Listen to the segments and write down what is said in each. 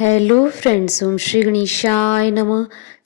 Hello friends, ओम श्री गणेशाय नमः।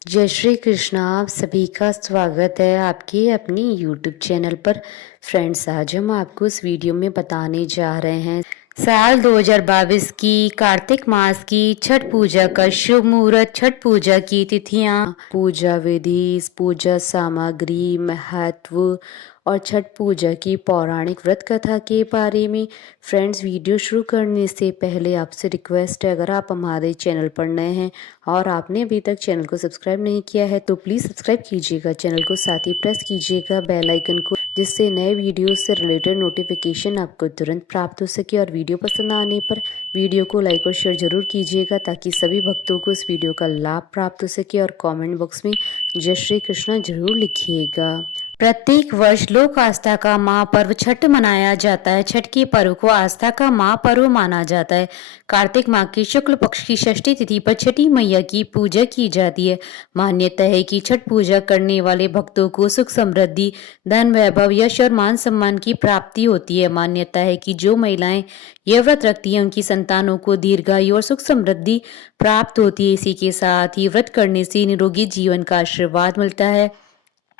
जय श्री कृष्णा। आप सभी का स्वागत है आपके अपनी यूट्यूब चैनल पर। फ्रेंड्स, आज हम आपको इस वीडियो में बताने जा रहे हैं साल 2022 की कार्तिक मास की छठ पूजा का शुभ मुहूर्त, छठ पूजा की तिथियां, पूजा विधि, पूजा सामग्री, महत्व और छठ पूजा की पौराणिक व्रत कथा के बारे में। फ्रेंड्स, वीडियो शुरू करने से पहले आपसे रिक्वेस्ट है, अगर आप हमारे चैनल पर नए हैं और आपने अभी तक चैनल को सब्सक्राइब नहीं किया है तो प्लीज़ सब्सक्राइब कीजिएगा चैनल को, साथ ही प्रेस कीजिएगा बेल आइकन को, जिससे नए वीडियो से रिलेटेड नोटिफिकेशन आपको तुरंत प्राप्त हो सके। और वीडियो पसंद आने पर वीडियो को लाइक और शेयर जरूर कीजिएगा ताकि सभी भक्तों को इस वीडियो का लाभ प्राप्त हो सके। और कमेंट बॉक्स में जय श्री कृष्ण जरूर लिखिएगा। प्रत्येक वर्ष लोक आस्था का महापर्व छठ मनाया जाता है। छठ के पर्व को आस्था का महापर्व माना जाता है। कार्तिक माह की शुक्ल पक्ष की षष्ठी तिथि पर छठी मैया की पूजा की जाती है। मान्यता है कि छठ पूजा करने वाले भक्तों को सुख समृद्धि, धन वैभव, यश और मान सम्मान की प्राप्ति होती है। मान्यता है कि जो महिलाएं यह व्रत रखती हैं उनकी संतानों को दीर्घायु और सुख समृद्धि प्राप्त होती है। इसी के साथ ही व्रत करने से निरोगी जीवन का आशीर्वाद मिलता है।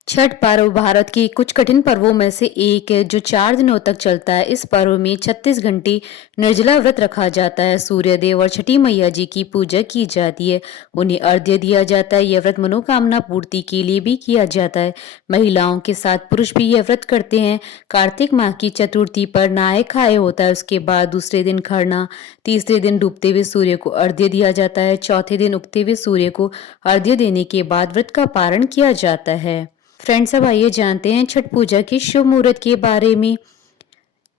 छठ पर्व भारत के कुछ कठिन पर्वों में से एक है जो 4 दिनों तक चलता है। इस पर्व में 36 घंटे निर्जला व्रत रखा जाता है। सूर्यदेव और छठी मैया जी की पूजा की जाती है, उन्हें अर्घ्य दिया जाता है। यह व्रत मनोकामना पूर्ति के लिए भी किया जाता है। महिलाओं के साथ पुरुष भी यह व्रत करते हैं। कार्तिक माह की चतुर्थी पर नहाय खाए होता है। उसके बाद दूसरे दिन खरना, तीसरे दिन डूबते हुए सूर्य को अर्घ्य दिया जाता है, चौथे दिन उगते हुए सूर्य को अर्घ्य देने के बाद व्रत का पारण किया जाता है। फ्रेंड्स, अब आइए जानते हैं छठ पूजा के शुभ मुहूर्त के बारे में।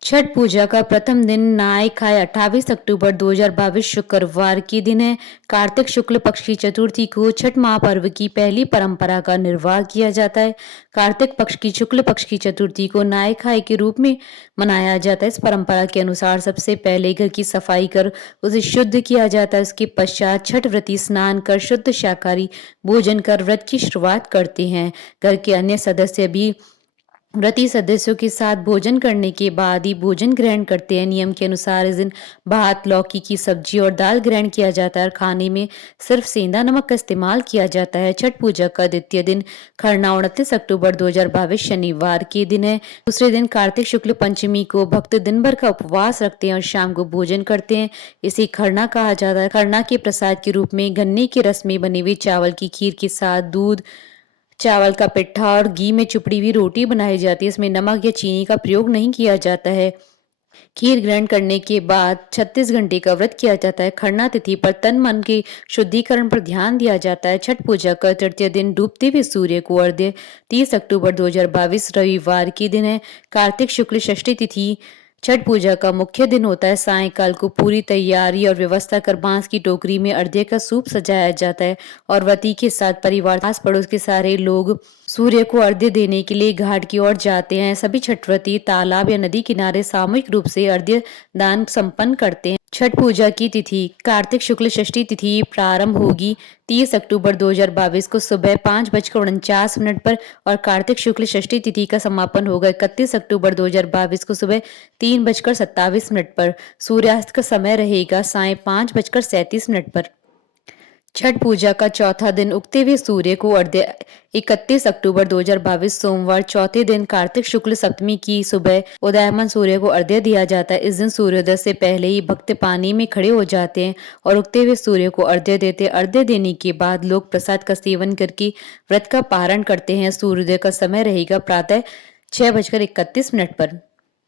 छठ पूजा का प्रथम दिन नहाय खाए 28 अक्टूबर 2022 शुक्रवार के दिन है। कार्तिक शुक्ल पक्ष की चतुर्थी को छठ महापर्व की पहली परंपरा का निर्वाह किया जाता है। कार्तिक पक्ष की शुक्ल पक्ष की चतुर्थी को नहाय खाए के रूप में मनाया जाता है। इस परंपरा के अनुसार सबसे पहले घर की सफाई कर उसे शुद्ध किया जाता है। उसके पश्चात छठ व्रती स्नान कर शुद्ध शाकाहारी भोजन कर व्रत की शुरुआत करते हैं। घर के अन्य सदस्य भी व्रती सदस्यों के साथ भोजन करने के बाद ही भोजन ग्रहण करते हैं। नियम के अनुसार इस दिन भात, लौकी की सब्जी और दाल ग्रहण किया जाता है और खाने में सिर्फ सेंधा नमक का इस्तेमाल किया जाता है। छठ पूजा का द्वितीय दिन खरना 29 अक्टूबर 2022 शनिवार के दिन है। दूसरे दिन कार्तिक शुक्ल पंचमी को भक्त दिन भर का उपवास रखते हैं और शाम को भोजन करते हैं। इसे खरना कहा जाता है। खरना के प्रसाद के रूप में गन्ने के रस में बने हुए चावल की खीर के साथ दूध, चावल का पिट्ठा और घी में चुपड़ी हुई रोटी बनाई जाती है। इसमें नमक या चीनी का प्रयोग नहीं किया जाता है। खीर ग्रहण करने के बाद 36 घंटे का व्रत किया जाता है। खरना तिथि पर तन मन के शुद्धिकरण पर ध्यान दिया जाता है। छठ पूजा का तृतीय दिन डूबते हुए सूर्य को अर्घ्य 30 अक्टूबर 2022 रविवार के दिन है। कार्तिक शुक्ल षष्ठी तिथि छठ पूजा का मुख्य दिन होता है। सायंकाल को पूरी तैयारी और व्यवस्था कर बांस की टोकरी में अर्घ्य का सूप सजाया जाता है और व्रती के साथ परिवार, आस पड़ोस के सारे लोग सूर्य को अर्घ्य देने के लिए घाट की ओर जाते हैं। सभी छठ व्रती तालाब या नदी किनारे सामूहिक रूप से अर्घ्य दान संपन्न करते हैं। छठ पूजा की तिथि कार्तिक शुक्ल षष्ठी तिथि प्रारंभ होगी 30 अक्टूबर 2022 को सुबह 5:49 पर और कार्तिक शुक्ल षष्ठी तिथि का समापन होगा 31 अक्टूबर 2022 को सुबह 3:27 पर। सूर्यास्त का समय रहेगा सायं 5:37 पर। छठ पूजा का चौथा दिन उगते हुए सूर्य को अर्घ्य 31 अक्टूबर 2022 सोमवार चौथे दिन कार्तिक शुक्ल सप्तमी की सुबह उदयमान सूर्य को अर्घ्य दिया जाता है। इस दिन सूर्योदय से पहले ही भक्त पानी में खड़े हो जाते हैं और उगते हुए सूर्य को अर्घ्य देते हैं। अर्घ्य देने के बाद लोग प्रसाद का सेवन करके व्रत का पारण करते हैं। सूर्योदय का समय रहेगा प्रातः 6:31 पर।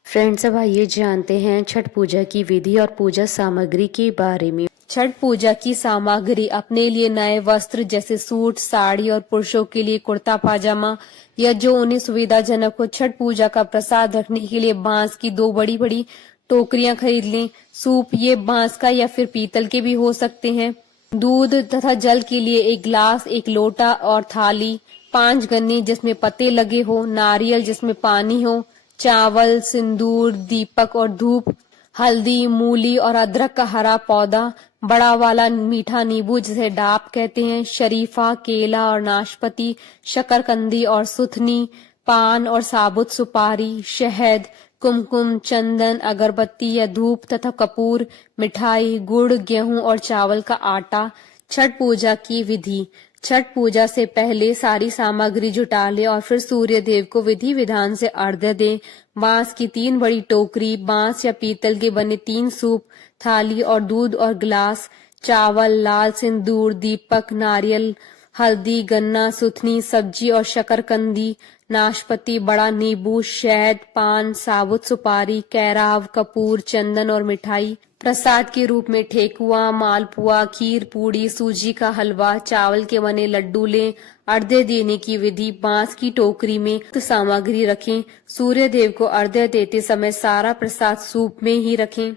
फ्रेंड्स, अब आइए जानते हैं छठ पूजा की विधि और पूजा सामग्री के बारे में। छठ पूजा की सामग्री अपने लिए नए वस्त्र जैसे सूट, साड़ी और पुरुषों के लिए कुर्ता पाजामा या जो उन्हें सुविधाजनक हो। छठ पूजा का प्रसाद रखने के लिए बांस की 2 बड़ी बड़ी टोकरियां खरीद लें। सूप ये बांस का या फिर पीतल के भी हो सकते हैं। दूध तथा जल के लिए 1 गिलास, 1 लोटा और थाली, 5 गन्ने जिसमें पत्ते लगे हो, नारियल जिसमें पानी हो, चावल, सिंदूर, दीपक और धूप, हल्दी, मूली और अदरक का हरा पौधा, बड़ा वाला मीठा नींबू जिसे डाब कहते हैं, शरीफा, केला और नाशपाती, शकरकंदी और सुथनी, पान और साबुत सुपारी, शहद, कुमकुम, चंदन, अगरबत्ती या धूप तथा कपूर, मिठाई, गुड़, गेहूं और चावल का आटा। छठ पूजा की विधि। छठ पूजा से पहले सारी सामग्री जुटा लें और फिर सूर्य देव को विधि विधान से अर्घ्य दें। बांस की 3 बड़ी टोकरी, बांस या पीतल के बने 3 सूप, थाली और दूध और गिलास, चावल, लाल सिंदूर, दीपक, नारियल, हल्दी, गन्ना, सुथनी, सब्जी और शकरकंदी, नाशपाती, बड़ा नींबू, शहद, पान, साबुत सुपारी, कैराव, कपूर, चंदन और मिठाई। प्रसाद के रूप में ठेकुआ, मालपुआ, खीर, पूड़ी, सूजी का हलवा, चावल के बने लड्डू लें। अर्घ्य देने की विधि। बांस की टोकरी में सामग्री रखें। सूर्य देव को अर्घ्य देते समय सारा प्रसाद सूप में ही रखें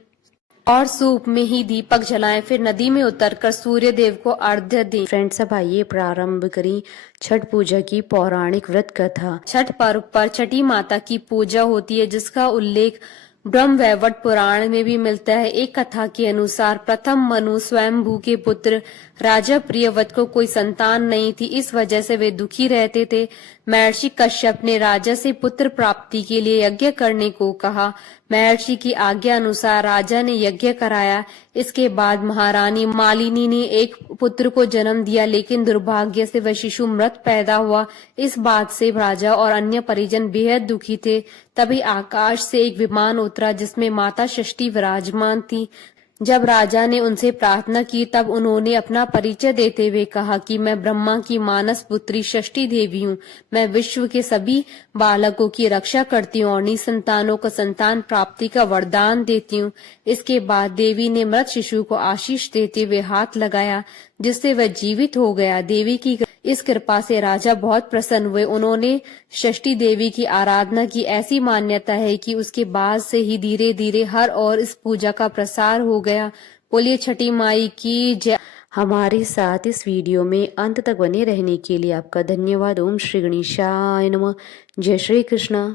और सूप में ही दीपक जलाएं। फिर नदी में उतरकर सूर्य देव को अर्घ्य दें। फ्रेंड्स, अब आइए प्रारंभ करें छठ पूजा की पौराणिक व्रत कथा। छठ पर्व पर छठी माता की पूजा होती है, जिसका उल्लेख ब्रह्मवैवर्त पुराण में भी मिलता है। एक कथा के अनुसार प्रथम मनु स्वयंभू के पुत्र राजा प्रियव्रत को कोई संतान नहीं थी। इस वजह से वे दुखी रहते थे। महर्षि कश्यप ने राजा से पुत्र प्राप्ति के लिए यज्ञ करने को कहा। महर्षि की आज्ञा अनुसार राजा ने यज्ञ कराया। इसके बाद महारानी मालिनी ने एक पुत्र को जन्म दिया, लेकिन दुर्भाग्य से वह शिशु मृत पैदा हुआ। इस बात से राजा और अन्य परिजन बेहद दुखी थे। तभी आकाश से एक विमान उतरा, जिसमें माता षष्ठी विराजमान थी। जब राजा ने उनसे प्रार्थना की, तब उन्होंने अपना परिचय देते हुए कहा कि मैं ब्रह्मा की मानस पुत्री षष्ठी देवी हूँ। मैं विश्व के सभी बालकों की रक्षा करती हूँ और निसंतानों को संतान प्राप्ति का वरदान देती हूँ। इसके बाद देवी ने मृत शिशु को आशीष देते हुए हाथ लगाया, जिससे वह जीवित हो गया। देवी की इस कृपा से राजा बहुत प्रसन्न हुए। उन्होंने षष्ठी देवी की आराधना की। ऐसी मान्यता है कि उसके बाद से ही धीरे धीरे हर और इस पूजा का प्रसार हो गया। बोलिए छठी माई की जय। हमारे साथ इस वीडियो में अंत तक बने रहने के लिए आपका धन्यवाद। ओम श्री गणेशाय नमः। जय श्री कृष्ण।